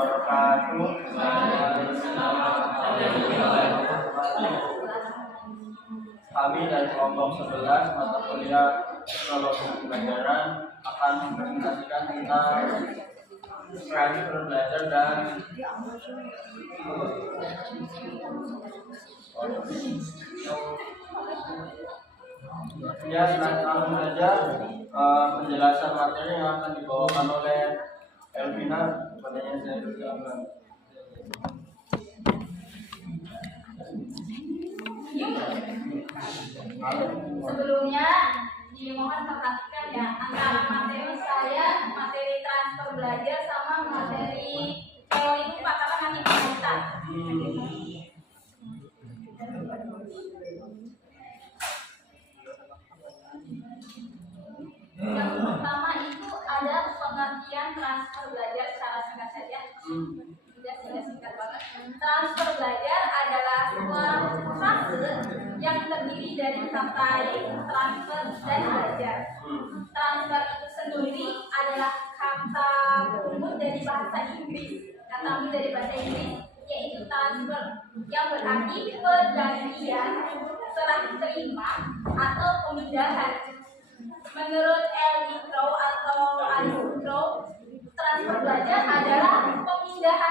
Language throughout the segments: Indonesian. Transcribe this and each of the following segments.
wabarakatuh. Kami dari kelompok 11 mata kuliah teknologi pembelajaran akan mempresentasikan tentang transfer belajar dan ya, langsung saja penjelasan materi yang akan dibawakan oleh Elvina. Kepadanya saya persilakan. Sebelumnya dimohon perhatikan ya, antara materi saya, materi transfer belajar sama materi teori itu patokan nanti kita. Yang pertama itu ada pengertian transfer belajar secara singkat saja. Singkat banget. Transfer belajar adalah sebuah fase yang terdiri dari kata transfer dan belajar. Transfer itu sendiri adalah kata umum dari bahasa Inggris. Kata umum dari bahasa Inggris yaitu transfer, yang berarti pergantian, serah terima atau pemindahan. Menurut Elvitro atau Alvitro, transfer belajar adalah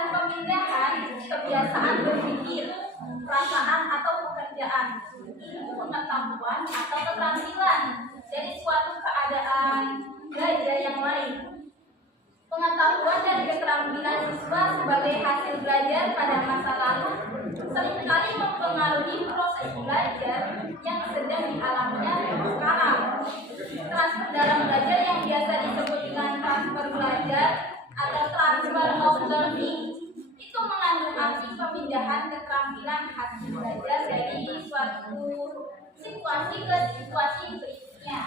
pemindahan kebiasaan berpikir, perasaan atau pekerjaan, ilmu pengetahuan atau keterampilan dari suatu keadaan belajar yang lain. Pengetahuan dan keterampilan siswa sebagai hasil belajar pada masa lalu seringkali mempengaruhi proses belajar yang sedang dialaminya sekarang. Transfer dalam belajar yang biasa disebut dengan transfer belajar atau transfer of learning itu mengandung arti pemindahan keterampilan hasil belajar dari suatu situasi ke situasi berikutnya.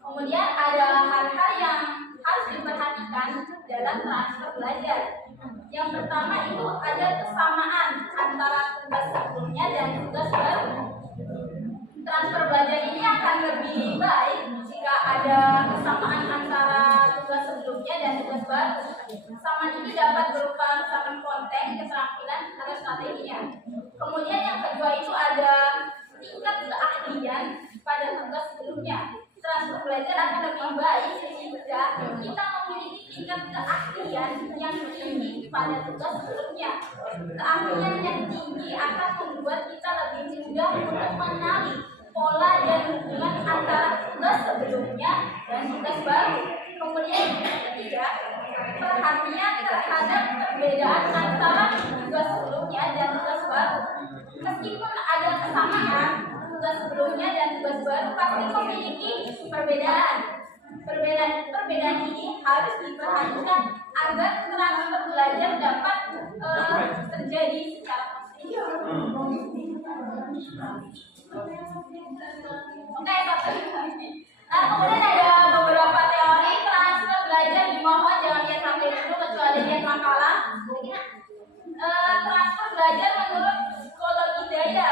Kemudian ada hal-hal yang harus diperhatikan dalam transfer belajar. Yang pertama itu ada kesamaan antara tugas sebelumnya dan tugas baru. Transfer belajar ini akan lebih baik jika ada kesamaan antara tugas sebelumnya dan tugas baru. Kesamaan ini dapat berupa kesamaan konten, keterampilan, atau strateginya. Kemudian yang kedua itu ada tingkat keahlian pada tugas sebelumnya. Transfer belajar akan lebih baik jika kita memiliki tingkat keahlian yang tinggi pada tugas sebelumnya. Keahlian yang tinggi akan membuat kita lebih mudah untuk mengenali pola dan hubungan antara tugas sebelumnya dan tugas baru. Kemudian yang ketiga, perhatian terhadap perbedaan antara tugas sebelumnya dan tugas baru. Meskipun ada kesamaan, tugas sebelumnya dan tugas baru pasti memiliki perbedaan. Perbedaan ini harus diperhatikan agar transfer belajar dapat terjadi secara positif. Oke, satu. Nah, kemudian ada beberapa teori transfer belajar. Dimohon jangan lihat HP dulu kecuali lihat makalah. Transfer belajar menurut psikologi daya.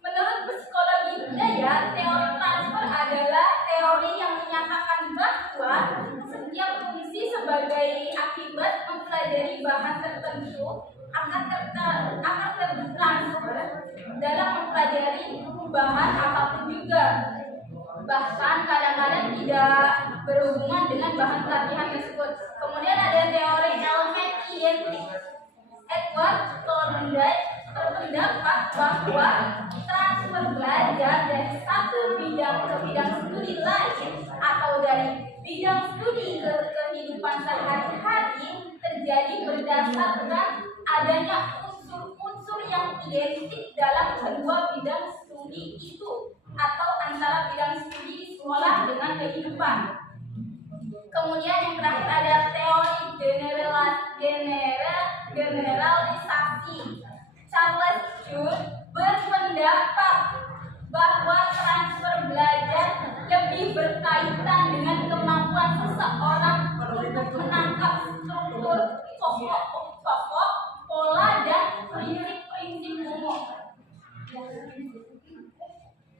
Menurut psikologi budaya, teori transfer adalah teori yang menyatakan bahwa setiap fungsi sebagai akibat mempelajari bahan tertentu akan tertransfer dalam mempelajari bahan apapun juga. Bahkan kadang-kadang tidak berhubungan dengan bahan pelatihan tersebut. Kemudian ada teori elemen identik. Edward Thorndike berpendapat bahwa transfer belajar dari satu bidang ke bidang studi lain atau dari bidang studi ke kehidupan sehari-hari terjadi berdasarkan adanya unsur-unsur yang identik dalam kedua bidang studi itu atau antara bidang studi sekolah dengan kehidupan. Kemudian yang terakhir ada teori generalisasi. Charles June berpendapat bahwa transfer belajar lebih berkaitan dengan kemampuan seseorang untuk menangkap struktur, pokok-pokok, pola, dan prinsip-prinsip umum.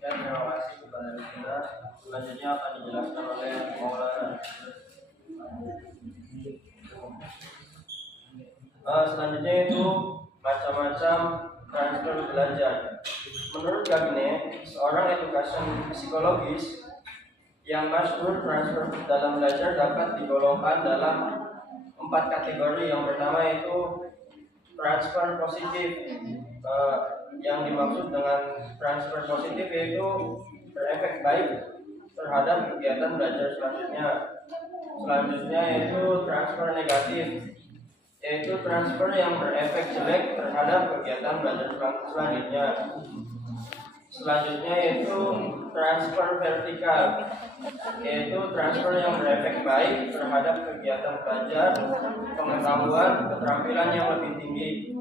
Ya, terima kasih kepada Anda. Selanjutnya akan dijelaskan oleh Maulana. Selanjutnya itu macam-macam transfer belajar. Menurut Gagne, seorang education psikologis yang masyhur transfer dalam belajar dapat digolongkan dalam 4 kategori. Yang pertama itu transfer positif. Yang dimaksud dengan transfer positif yaitu berefek baik terhadap kegiatan belajar selanjutnya. Selanjutnya yaitu transfer negatif, yaitu transfer yang berefek jelek terhadap kegiatan belajar selanjutnya. Selanjutnya yaitu transfer vertikal, yaitu transfer yang berefek baik terhadap kegiatan belajar, pengetahuan, keterampilan yang lebih tinggi.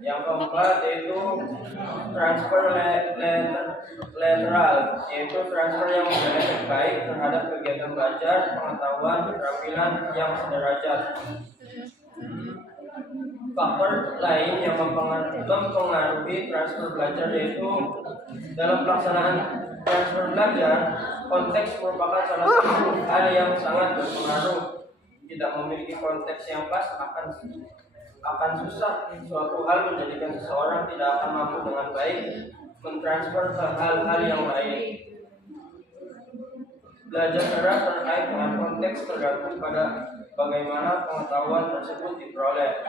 Yang keempat yaitu transfer lateral, yaitu transfer yang berefek baik terhadap kegiatan belajar, pengetahuan, keterampilan yang sederajat. Faktor lain yang mempengaruhi transfer belajar yaitu dalam pelaksanaan transfer belajar, konteks merupakan salah satu hal yang sangat berpengaruh. Tidak memiliki konteks yang pas akan susah. Suatu hal menjadikan seseorang tidak akan mampu dengan baik mentransfer ke hal-hal yang lain. Belajar keras terkait dengan konteks tergantung pada bagaimana pengetahuan tersebut diperoleh.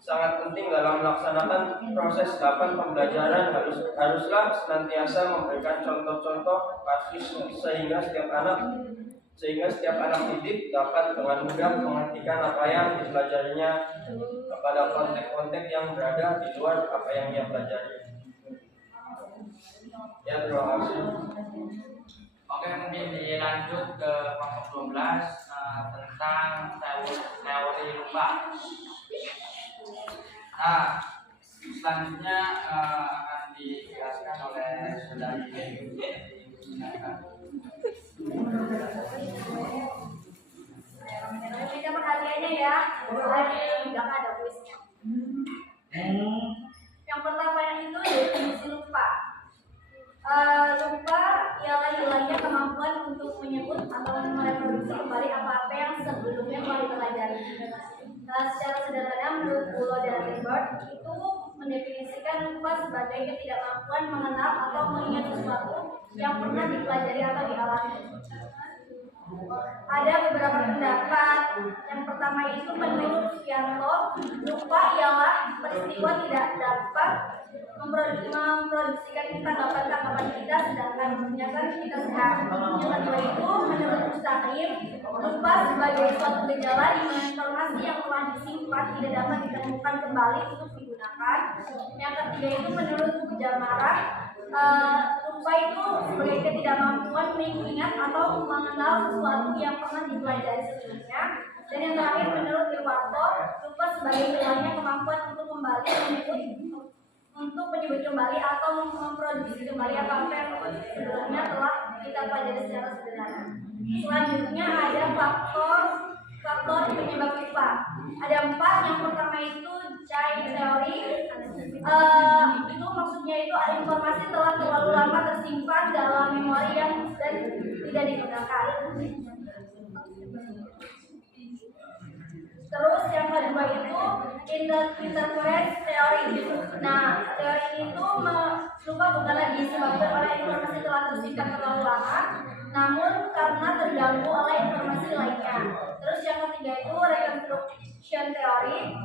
Sangat penting dalam melaksanakan proses tahapan pembelajaran haruslah senantiasa memberikan contoh-contoh kasus sehingga setiap anak didik dapat dengan mudah mengartikan apa yang dipelajarinya kepada konteks-konteks yang berada di luar apa yang ia pelajari. Ya, terima kasih. Oke, mungkin dilanjut ke kelompok 12 tentang teori lupa. Nah, selanjutnya akan dijelaskan oleh saudari Dewi. Minta perhatiannya ya, tidak ada kuisnya. Yang pertama itu definisi lupa. Lupa ialah hilangnya kemampuan untuk menyebut atau mereproduksi kembali apa-apa yang sebelumnya telah dipelajari. Secara sederhana menurut Bulo dan Hilbert itu mendefinisikan lupa sebagai ketidakmampuan mengenal atau mengingat sesuatu yang pernah dipelajari atau dialami. Ada beberapa pendapat. Yang pertama itu menurut Fianto, lupa ialah peristiwa tidak dapat memproduksikan tanggapan kita sedangkan menyatakan kita sehat. Yang kedua itu menurut Mustaqim, lupa sebagai suatu gejala di mana informasi yang telah disimpan tidak dapat ditemukan kembali untuk digunakan. Yang ketiga itu menurut Jamara, lupa itu sebagai ketidakmampuan mengingat atau mengenal sesuatu yang pernah dipelajari sebelumnya. Dan yang terakhir menurut Irwanto, lupa sebagai hilangnya kemampuan untuk menyebut kembali atau memproduksi kembali apa-apa yang sebelumnya telah kita pelajari secara sederhana. Selanjutnya ada faktor penyebab lupa. Ada 4. Yang pertama itu chain theory. Itu maksudnya itu informasi telah terlalu lama tersimpan dalam memori dan tidak digunakan. Terus yang kedua itu interference theory. Nah, teori ini tuh lupa bukanlah disebabkan oleh informasi telah tersimpan terlalu lama, namun karena terganggu oleh informasi lainnya. Terus yang ketiga itu reconstruction theory.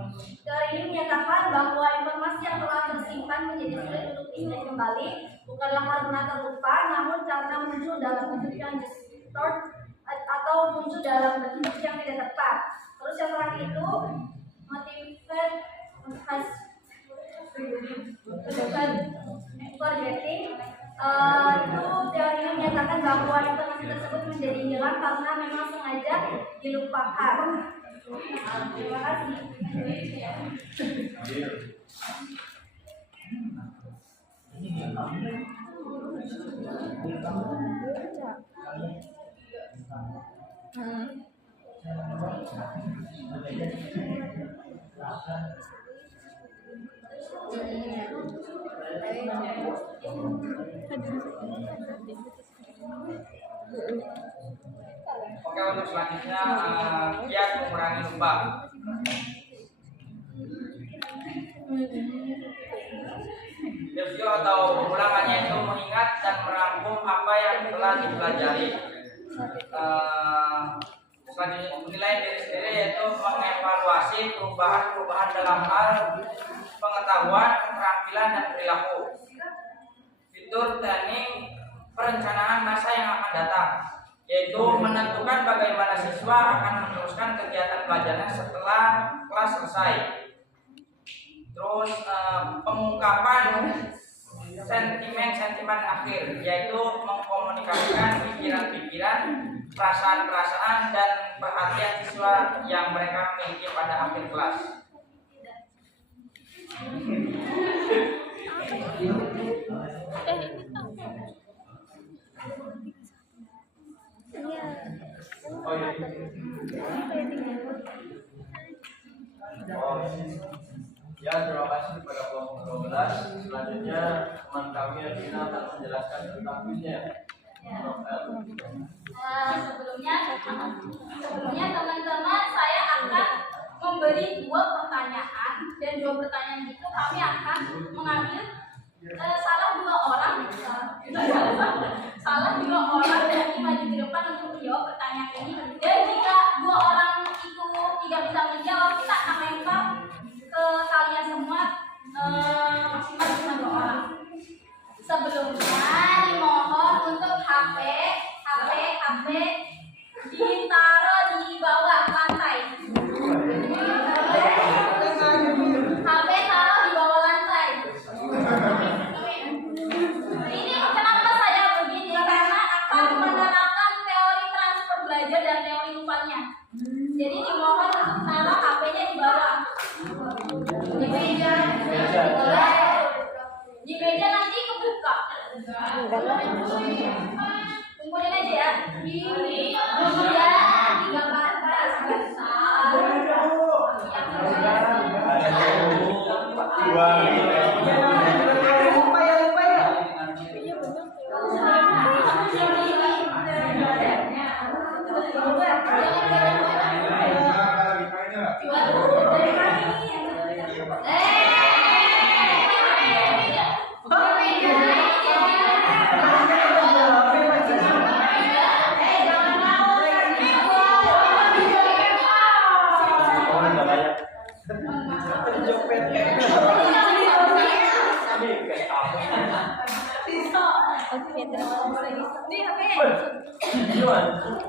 Teori ini menyatakan bahwa informasi yang telah tersimpan menjadi sulit untuk diingat kembali, bukanlah karena terlupa, namun karena muncul dalam bentuk yang distort atau muncul dalam bentuk yang tidak tepat. Terus yang terakhir itu motivated forgetting. Itu teorinya menyatakan bahwa informasi tersebut menjadi hilang karena memang sengaja dilupakan. Terima kasih. Oke, untuk selanjutnya kiat mengurangi lupa. atau pengulangannya itu mengingat dan merangkum apa yang telah dipelajari. Selanjutnya menilai diri sendiri yaitu mengevaluasi perubahan-perubahan dalam hal pengetahuan, keterampilan dan perilaku. Fitur teknik perencanaan masa yang akan datang, yaitu menentukan bagaimana siswa akan meneruskan kegiatan belajarnya setelah kelas selesai. Terus pengungkapan sentimen akhir, yaitu mengkomunikasikan pikiran-pikiran, perasaan-perasaan dan perhatian siswa yang mereka miliki pada akhir kelas. Ya, terima kasih kepada kelompok 12. Selanjutnya teman kami Adina akan menjelaskan tentang kuisnya. Sebelumnya teman-teman, saya akan memberi 2 pertanyaan, dan 2 pertanyaan itu kami akan mengambil salah 2 orang dari maju ke depan untuk menjawab pertanyaan ini. Dan jika 2 orang itu tidak bisa menjawab, kita akan lempar ke kalian semua maksimal cuma 2 orang. Sebelumnya dimohon untuk HP ditaruh di bawah lantai. HP taruh di bawah lantai. Ini kenapa saya begini? Karena akan menerapkan teori transfer belajar dan teori lupanya. Jadi dimohon untuk taruh HP-nya di bawah. Di meja. Di meja nanti kebuka. Kumpulin aja ya. Ini ya, 3 batas besar.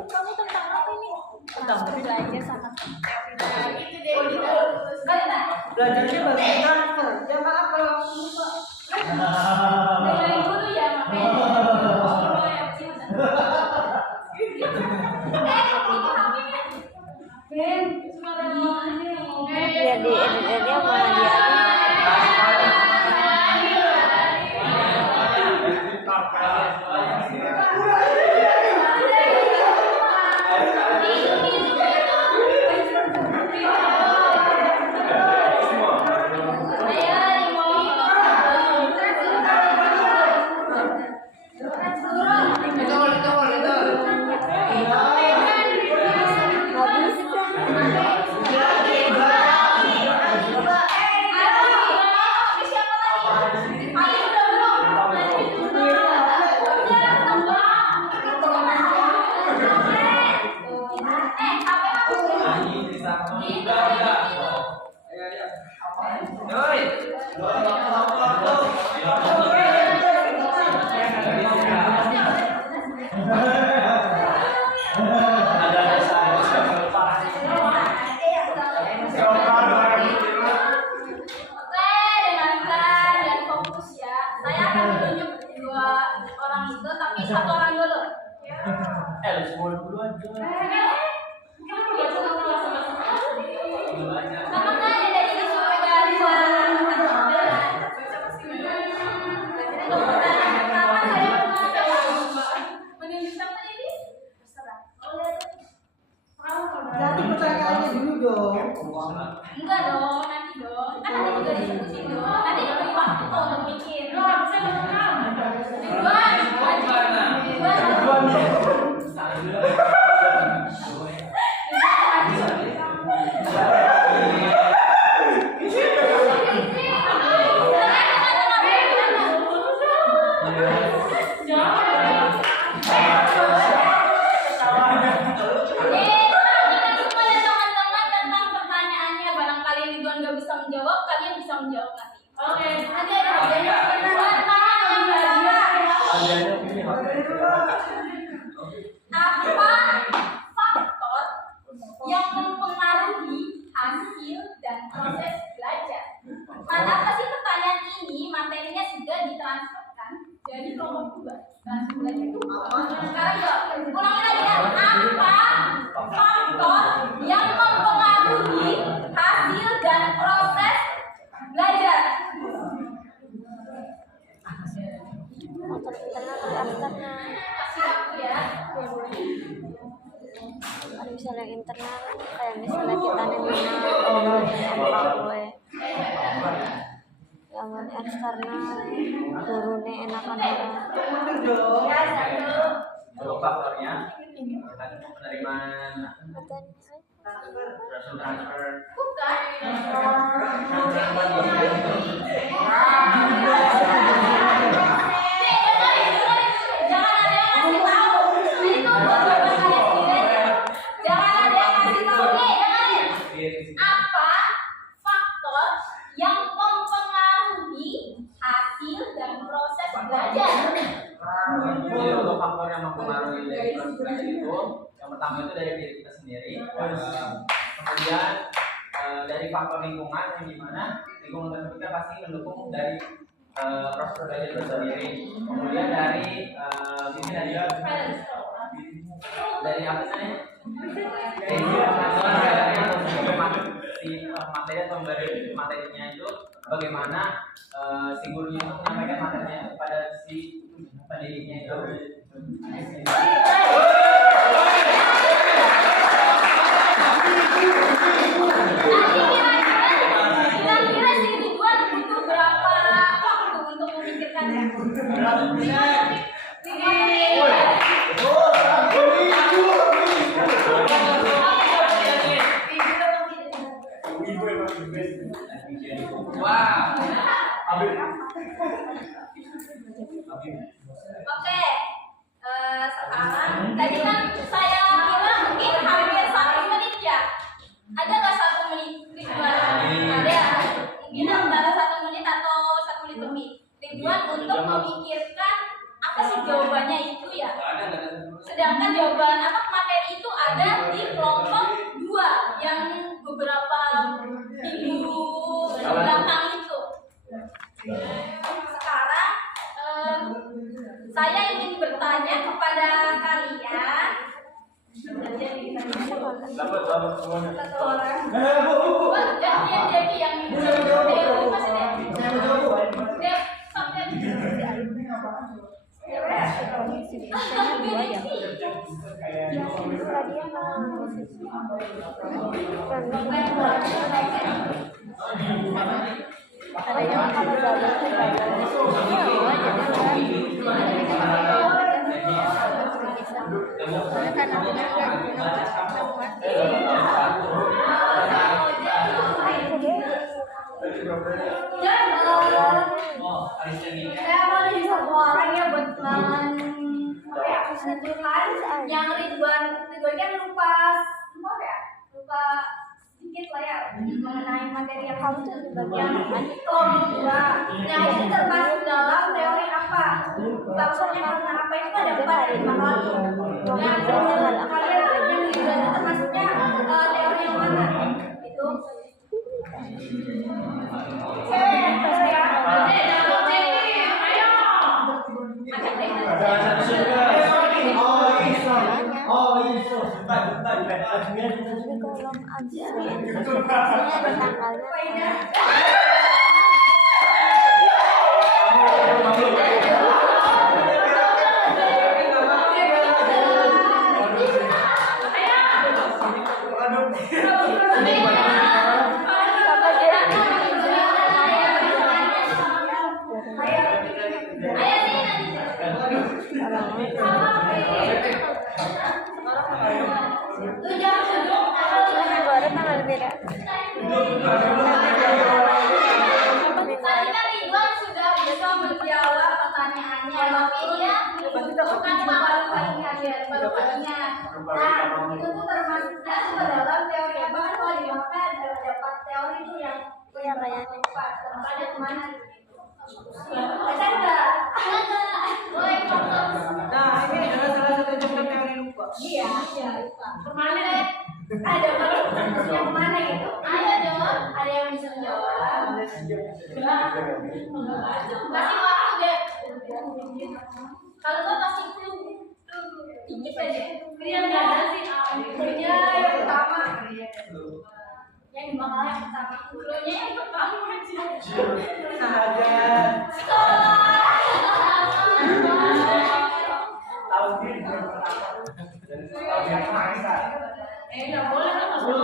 Kamu tentang apa ini? Tentang belajar sama Belajarnya baru transfer. Ya maaf kalau aku lupa. Dengerin dulu ya, biar di edit-editnya malah dia. Satu orang dulu. Semua dulu aja. Sama kan dari disuruh dari Nanti pertanyaannya dulu dong. enggak dong, nanti dong. Kan nanti juga diskusi dong. Nanti diberi waktu kok untuk mikir. menjawab, kalian bisa menjawab nanti. Oke, nanti ada hadiahnya. Adanya pilih Apa faktor yang mempengaruhi hasil dan proses belajar? Apa sih pertanyaan ini materinya sudah ditransferkan jadi kelompok 2. Transfer belajar itu sekarang jawab. Ulangi lagi ya. Apa faktor yang mempengaruhi hasil dan proses belajar? Faktor internal atau eksternal. Kasih waktu ya. Kalau misalnya yang internal kayak misalnya kita nanya gue yang eksternal turunnya enakan orang. Ya, satu. Untuk faktornya penerimaan transfer Bukan. Jangan ada yang ngasih tahu. Itu buat jawaban kalian sendiri aja. Jangan ada yang ngasih tahu nih, dengerin. Apa faktor yang mempengaruhi hasil dan proses belajar? Jadi untuk faktor yang mempengaruhi dari proses belajar itu, yang pertama itu dari diri kita sendiri, kemudian dari faktor lingkungan yang dimana lingkungan tersebut kan pasti mendukung dari proses belajar itu sendiri. Kemudian dari ini dari apa namanya? Si materi atau materinya itu bagaimana si gurunya itu menyampaikan materinya kepada si pendidiknya itu. Kira-kira si Ridwan butuh berapa waktu untuk memikirkannya? 3 menit. Wow. Oke, sekarang tadi kan saya kira mungkin hampir 1 menit ya. Ada nggak 1 menit? Ridwan? Ada. Mungkin antara 1 menit atau 1 menit lebih. Ridwan untuk memikirkan apa sih jawabannya itu ya. Sedangkan jawaban apa materi itu ada di kelompok 2 yang beberapa minggu belakang itu. Sekarang saya ingin bertanya kepada kalian. dapat semuanya. Satu orang. Jangan Devi yang Devi masih Devi. Devi sampai Biasanya 2 ya. Kadang kalau gagal tuh gagal. Iya, jadi karena saya mau jadi satu orang yang betulan yang Ridwan kan lupa sedikit lah ya mengenai materi yang kamu tuh di bagian kelompok 2. Nah itu termasuk dalam teori apa? Faktornya karena apa itu ada 4 makhluk. Nah kalian itu termasuknya teori yang mana? Itu kolom absensinya ada tanggalnya. Baru tanggal beda. Tadi kan Ridwan sudah bisa menjawab pertanyaannya, tapi dia bukan lupa ingat. Nah, itu tuh termasuk dalam teori apa? Kan kalau di maka ada 4 teori teori itu yang Iya, kayaknya. ada kemana gitu. Bercanda. Woi, fokus. Nah, ini adalah salah satu contoh teori lupa. Iya, lupa. Kemana deh? Ada yang kemana gitu? Ayo jawab. Ada yang bisa jawab? Kasih waktu deh. Kalau nggak pasti dikit aja. Yang ada sih, yang pertama. Yang bakal yang pertama. Dulunya yang pertama aja. Nggak boleh kan masuk.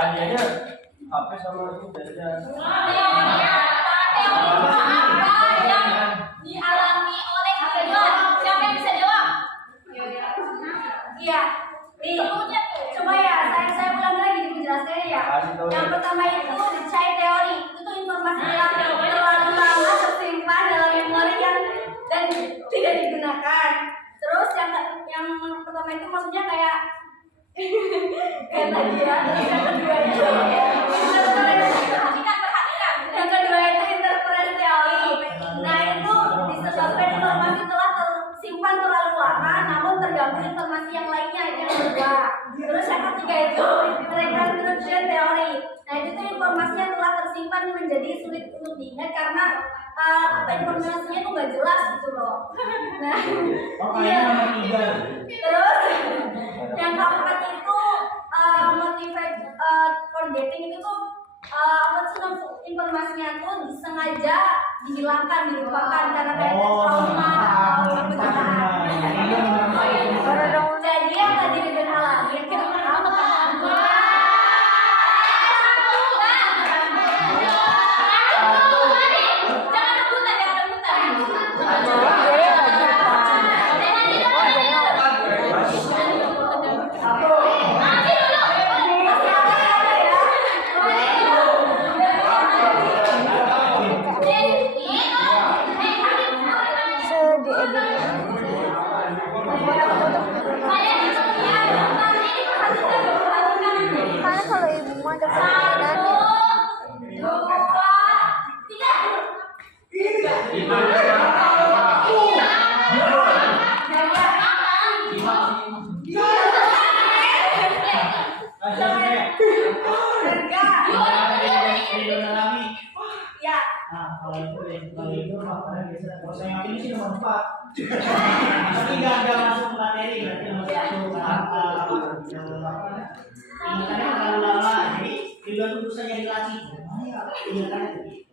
Hadiahnya HP sama itu beda. Yang dialami oleh kalian, siapa yang bisa jawab? Iya. Coba ya, saya ulang lagi dijelaskan ya. Yang pertama itu dicai teori, itu informasi yang terlalu lama tersimpan dalam memori dan tidak digunakan. Terus yang pertama itu maksudnya kayak tadi ya. Yang kedua itu yang kedua itu interference teori. Nah itu disebabkan informasi telah tersimpan terlalu lama, namun terganggu informasi yang lainnya yang kedua. Terus yang ketiga itu reconstruction teori. Nah itu tuh informasi yang telah tersimpan menjadi sulit untuk diingat karena informasinya tuh nggak jelas gitu loh. Nah, iya. Terus yang keempat itu motivate forgetting itu tuh informasinya tuh sengaja dihilangkan, dilupakan karena kayak trauma atau kebutaan. Jadi yang tadi Ridwan alami itu apa? Karena kalau ibu mau ada permainan Yang ini sih nomor 4. Tapi nggak ada masuk materi, berarti nomor 1 ingatannya terlalu lama, jadi di luar putusannya dikasih. Ingatannya begitu.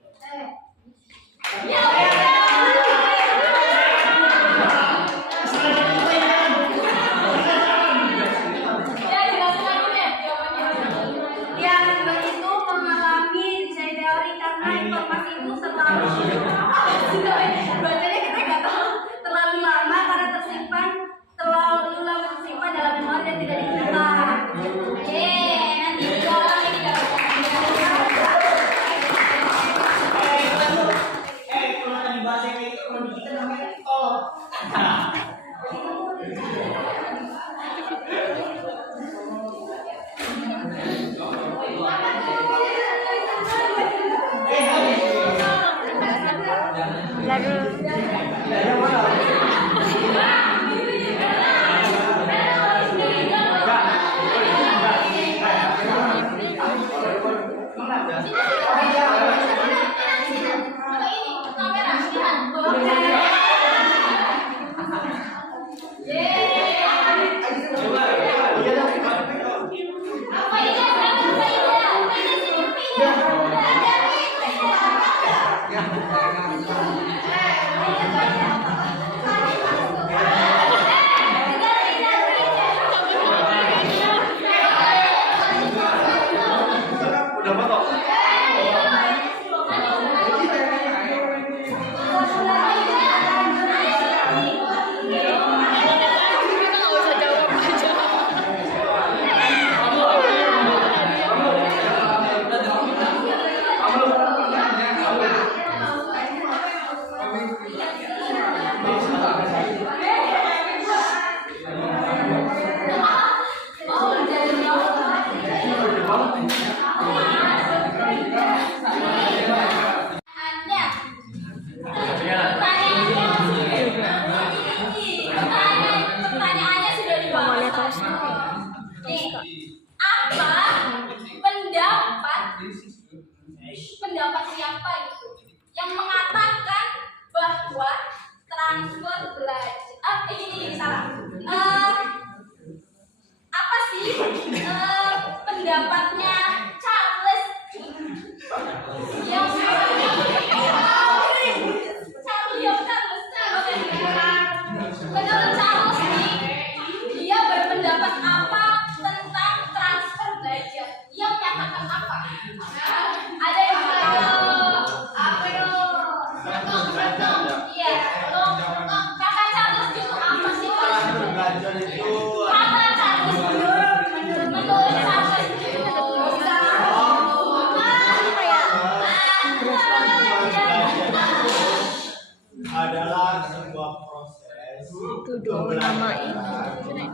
tuduh nama itu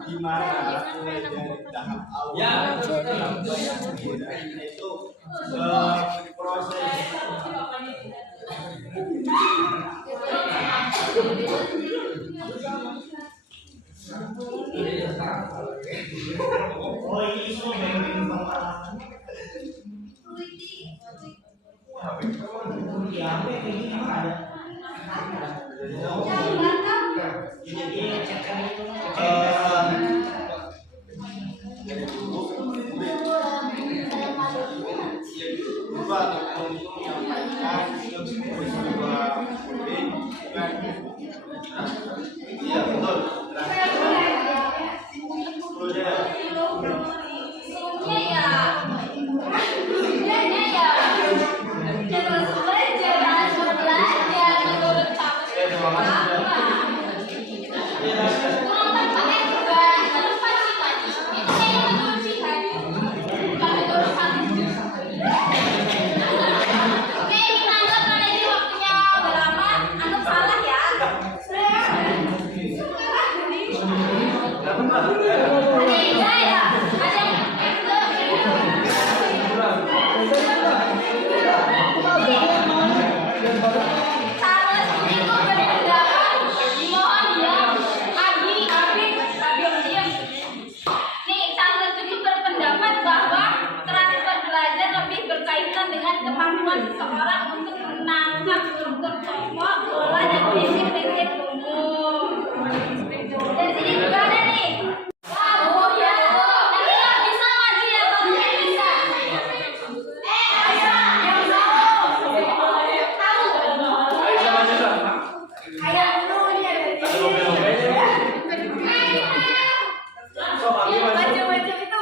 di mana mulai dari tahap awal itu proses ini semua memang pengalaman. Ya, kayak gini emang ada. Iya betul. Seseorang untuk menangkap struktur kelompok, pola dan prinsip-prinsip umum. Dari sini juga ada nih. Wow, ya. Tapi yang bisa maju ya, kalau yang bisa. Yang tahu. Kayak lu ya. Macam-macam itu.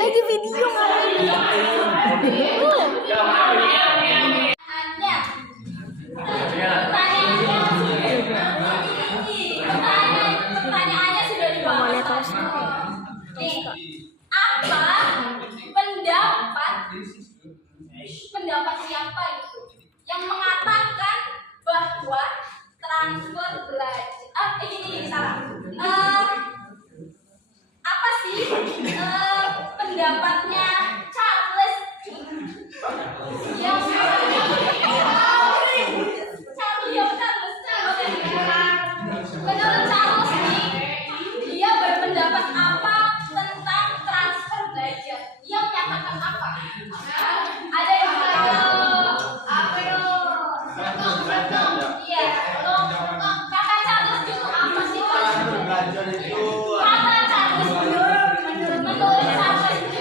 lagi video Pertanyaannya sudah dibawa. Apa pendapat siapa itu yang mengatakan bahwa transfer belajar ini salah. Apa sih pendapatnya Charles yang menurut Charles nih, dia berpendapat apa tentang transfer belajar? Dia menyatakan apa? Ada yang apa yo? Iya, kata Charles itu apa sih? Belajar itu Kata Charles menurut Charles itu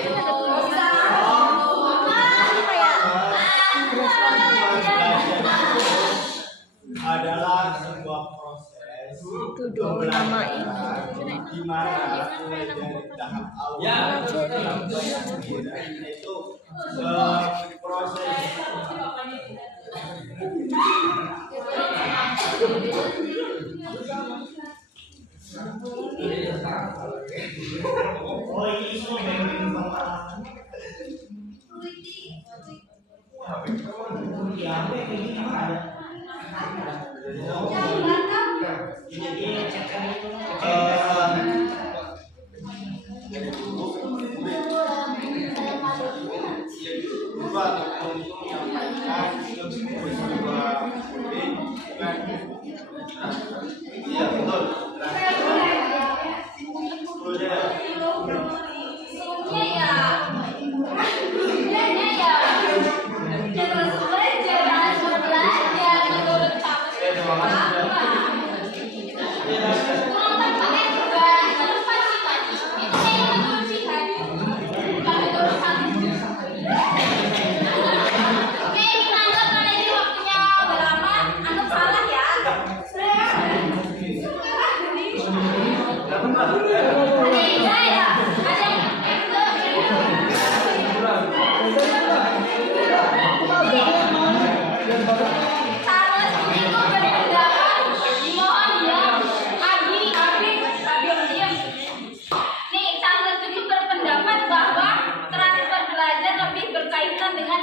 adalah sebuah proses tuduh nama itu di mana mulai dari tahap awal itu proses Oh, ini semua bagian pengalaman. Ya, apa yang kayak gini mah ada. Ini cekkan itu. Iya betul. Suhunya ya terus belajar menurut kamu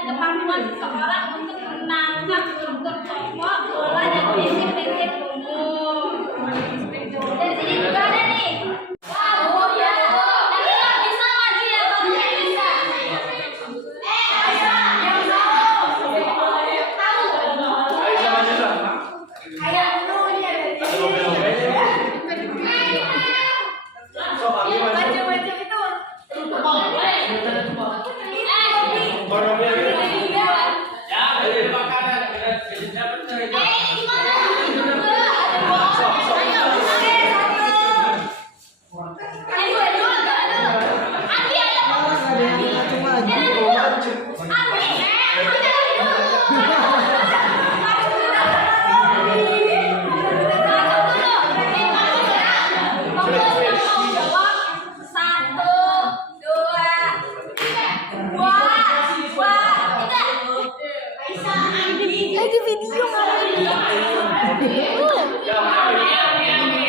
kemampuan seseorang untuk menangkap struktur pokok, pola, dan prinsip-prinsip umum. Dan sini juga ada nih. Wow, ya. Nanti nggak bisa ngaji ya, kalau nggak bisa. Yang tahu. Kayak dulunya. Baca-baca itu. Lagi video nggak?